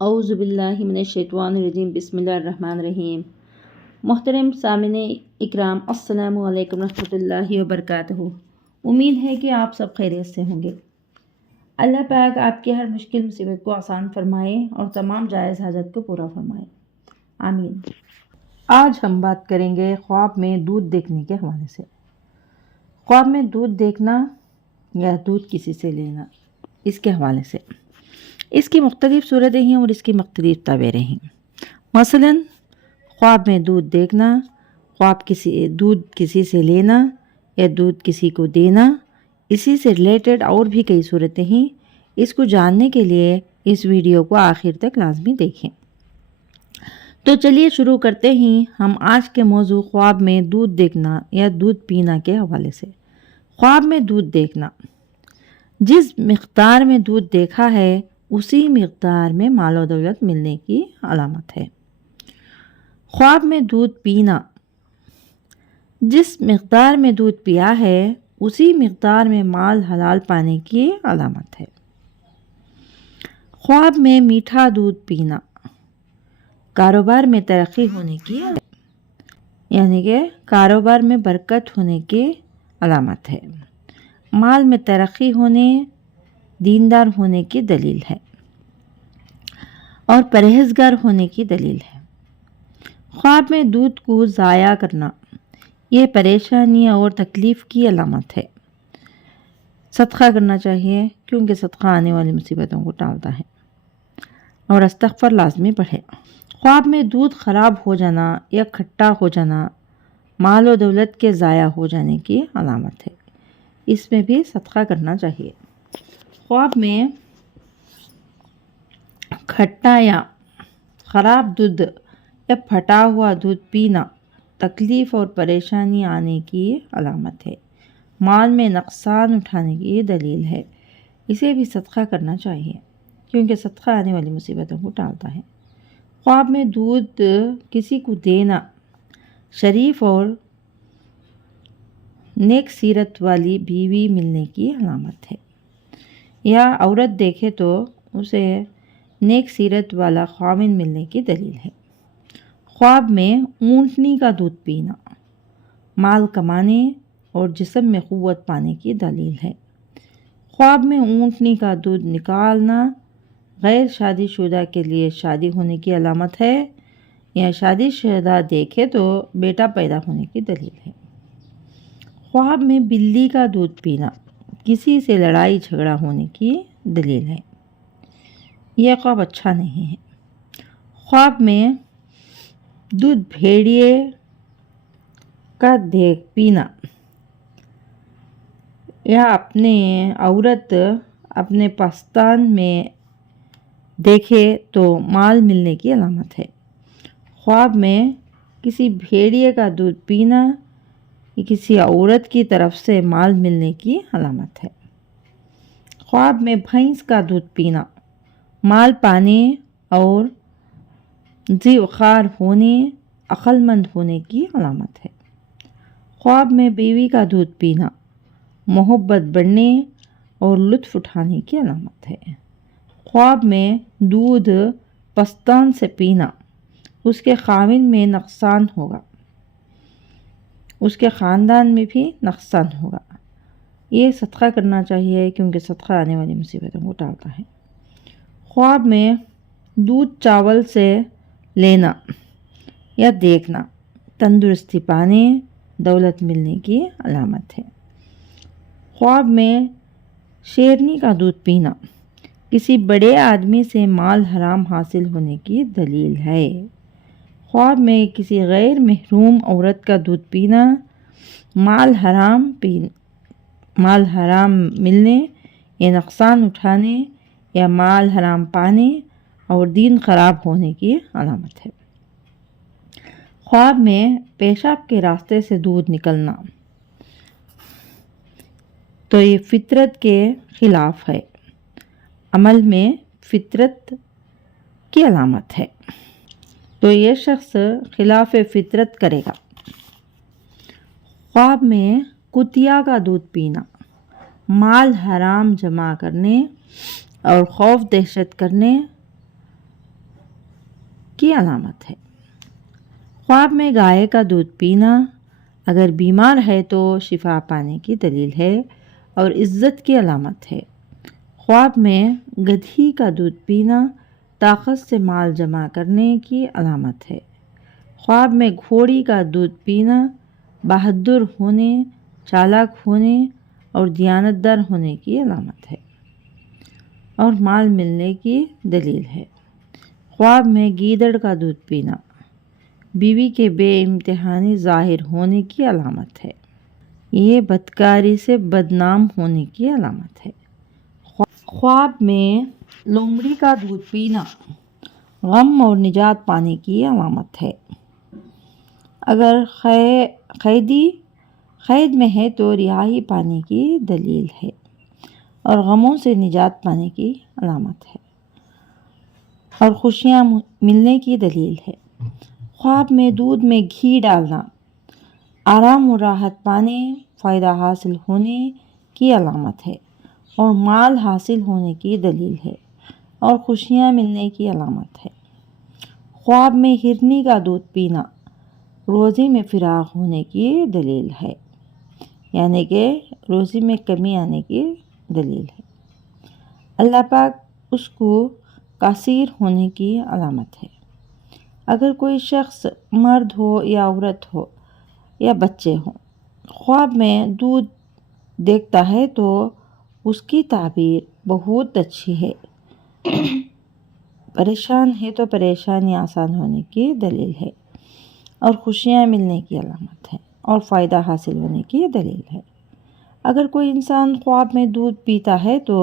اعوذ باللہ من الشیطان الرجیم بسم اللہ الرحمن الرحیم۔ محترم سامعین اکرام، السلام علیکم ورحمۃ اللہ وبرکاتہ۔ امید ہے کہ آپ سب خیریت سے ہوں گے۔ اللہ پاک آپ کی ہر مشکل مصیبت کو آسان فرمائے اور تمام جائز حاجت کو پورا فرمائے، آمین۔ آج ہم بات کریں گے خواب میں دودھ دیکھنے کے حوالے سے۔ خواب میں دودھ دیکھنا یا دودھ کسی سے لینا، اس کے حوالے سے۔ اس کی مختلف صورتیں ہیں اور اس کی مختلف تعبیریں ہیں۔ مثلاً خواب میں دودھ دیکھنا، دودھ کسی سے لینا یا دودھ کسی کو دینا، اسی سے ریلیٹڈ اور بھی کئی صورتیں ہیں۔ اس کو جاننے کے لیے اس ویڈیو کو آخر تک لازمی دیکھیں۔ تو چلیے شروع کرتے ہیں ہم آج کے موضوع خواب میں دودھ دیکھنا یا دودھ پینا کے حوالے سے۔ خواب میں دودھ دیکھنا، جس مقدار میں دودھ دیکھا ہے اسی مقدار میں مال و دولت ملنے کی علامت ہے۔ خواب میں دودھ پینا، جس مقدار میں دودھ پیا ہے اسی مقدار میں مال حلال پانے کی علامت ہے۔ خواب میں میٹھا دودھ پینا، کاروبار میں ترقی ہونے کی یعنی کہ کاروبار میں برکت ہونے کی علامت ہے، مال میں ترقی ہونے، دیندار ہونے کی دلیل ہے اور پرہیزگار ہونے کی دلیل ہے۔ خواب میں دودھ کو ضائع کرنا، یہ پریشانی اور تکلیف کی علامت ہے۔ صدقہ کرنا چاہیے کیونکہ صدقہ آنے والی مصیبتوں کو ٹالتا ہے، اور استغفار لازمی پڑھے۔ خواب میں دودھ خراب ہو جانا یا کھٹا ہو جانا مال و دولت کے ضائع ہو جانے کی علامت ہے، اس میں بھی صدقہ کرنا چاہیے۔ خواب میں کھٹا یا خراب دودھ یا پھٹا ہوا دودھ پینا تکلیف اور پریشانی آنے کی علامت ہے، مال میں نقصان اٹھانے کی دلیل ہے، اسے بھی صدقہ کرنا چاہیے کیونکہ صدقہ آنے والی مصیبتوں کو ٹالتا ہے۔ خواب میں دودھ کسی کو دینا شریف اور نیک سیرت والی بیوی ملنے کی علامت ہے، یا عورت دیکھے تو اسے نیک سیرت والا خاوند ملنے کی دلیل ہے۔ خواب میں اونٹنی کا دودھ پینا مال کمانے اور جسم میں قوت پانے کی دلیل ہے۔ خواب میں اونٹنی کا دودھ نکالنا غیر شادی شدہ کے لیے شادی ہونے کی علامت ہے، یا شادی شدہ دیکھے تو بیٹا پیدا ہونے کی دلیل ہے۔ خواب میں بلی کا دودھ پینا کسی سے لڑائی جھگڑا ہونے کی دلیل ہے، یہ خواب اچھا نہیں ہے۔ خواب میں دودھ بھیڑیے کا دیکھ پینا یا اپنے عورت اپنے پستان میں دیکھے تو مال ملنے کی علامت ہے۔ خواب میں کسی بھیڑیے کا دودھ پینا یہ کسی عورت کی طرف سے مال ملنے کی علامت ہے۔ خواب میں بھینس کا دودھ پینا مال پانے اور ذی وقار ہونے، عقل مند ہونے کی علامت ہے۔ خواب میں بیوی کا دودھ پینا محبت بڑھنے اور لطف اٹھانے کی علامت ہے۔ خواب میں دودھ پستان سے پینا اس کے خاوند میں نقصان ہوگا، اس کے خاندان میں بھی نقصان ہوگا، یہ صدقہ کرنا چاہیے کیونکہ صدقہ آنے والی مصیبتوں کو ٹالتا ہے۔ خواب میں دودھ چاول سے لینا یا دیکھنا تندرستی پانے، دولت ملنے کی علامت ہے۔ خواب میں شیرنی کا دودھ پینا کسی بڑے آدمی سے مال حرام حاصل ہونے کی دلیل ہے۔ خواب میں کسی غیر محروم عورت کا دودھ پینا مال حرام ملنے یا نقصان اٹھانے یا مال حرام پانے اور دین خراب ہونے کی علامت ہے۔ خواب میں پیشاب کے راستے سے دودھ نکلنا تو یہ فطرت کے خلاف ہے، عمل میں فطرت کی علامت ہے، تو یہ شخص خلاف فطرت کرے گا۔ خواب میں کتیا کا دودھ پینا مال حرام جمع کرنے اور خوف دہشت کرنے کی علامت ہے۔ خواب میں گائے کا دودھ پینا اگر بیمار ہے تو شفا پانے کی دلیل ہے اور عزت کی علامت ہے۔ خواب میں گدھی کا دودھ پینا طاقت سے مال جمع کرنے کی علامت ہے۔ خواب میں گھوڑی کا دودھ پینا بہادر ہونے، چالاک ہونے اور دیانتدار ہونے کی علامت ہے اور مال ملنے کی دلیل ہے۔ خواب میں گیدڑ کا دودھ پینا بیوی کے بے امتحانی ظاہر ہونے کی علامت ہے۔ یہ بدکاری سے بدنام ہونے کی علامت ہے۔ خواب میں لومڑی کا دودھ پینا غم اور نجات پانے کی علامت ہے۔ اگر قید میں ہے تو رہائی پانے کی دلیل ہے اور غموں سے نجات پانے کی علامت ہے اور خوشیاں ملنے کی دلیل ہے۔ خواب میں دودھ میں گھی ڈالنا آرام و راحت پانے، فائدہ حاصل ہونے کی علامت ہے اور مال حاصل ہونے کی دلیل ہے اور خوشیاں ملنے کی علامت ہے۔ خواب میں ہرنی کا دودھ پینا روزی میں فراغ ہونے کی دلیل ہے، یعنی کہ روزی میں کمی آنے کی دلیل ہے۔ اللہ پاک اس کو قاصر ہونے کی علامت ہے۔ اگر کوئی شخص مرد ہو یا عورت ہو یا بچے ہوں خواب میں دودھ دیکھتا ہے تو اس کی تعبیر بہت اچھی ہے۔ پریشان ہے تو پریشانی آسان ہونے کی دلیل ہے اور خوشیاں ملنے کی علامت ہے اور فائدہ حاصل ہونے کی دلیل ہے۔ اگر کوئی انسان خواب میں دودھ پیتا ہے تو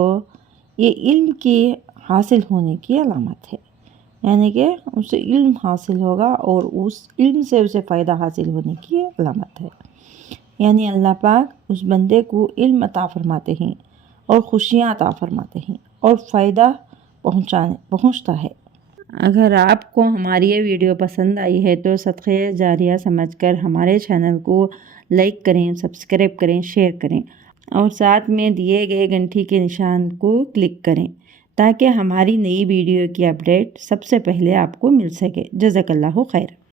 یہ علم کی حاصل ہونے کی علامت ہے، یعنی کہ اسے علم حاصل ہوگا اور اس علم سے اسے فائدہ حاصل ہونے کی علامت ہے، یعنی اللہ پاک اس بندے کو علم عطا فرماتے ہیں اور خوشیاں عطا فرماتے ہیں اور فائدہ پہنچتا ہے۔ اگر آپ کو ہماری یہ ویڈیو پسند آئی ہے تو صدقہ جاریہ سمجھ کر ہمارے چینل کو لائک کریں، سبسکرائب کریں، شیئر کریں اور ساتھ میں دیے گئے گھنٹی کے نشان کو کلک کریں تاکہ ہماری نئی ویڈیو کی اپڈیٹ سب سے پہلے آپ کو مل سکے۔ جزاک اللہ خیر۔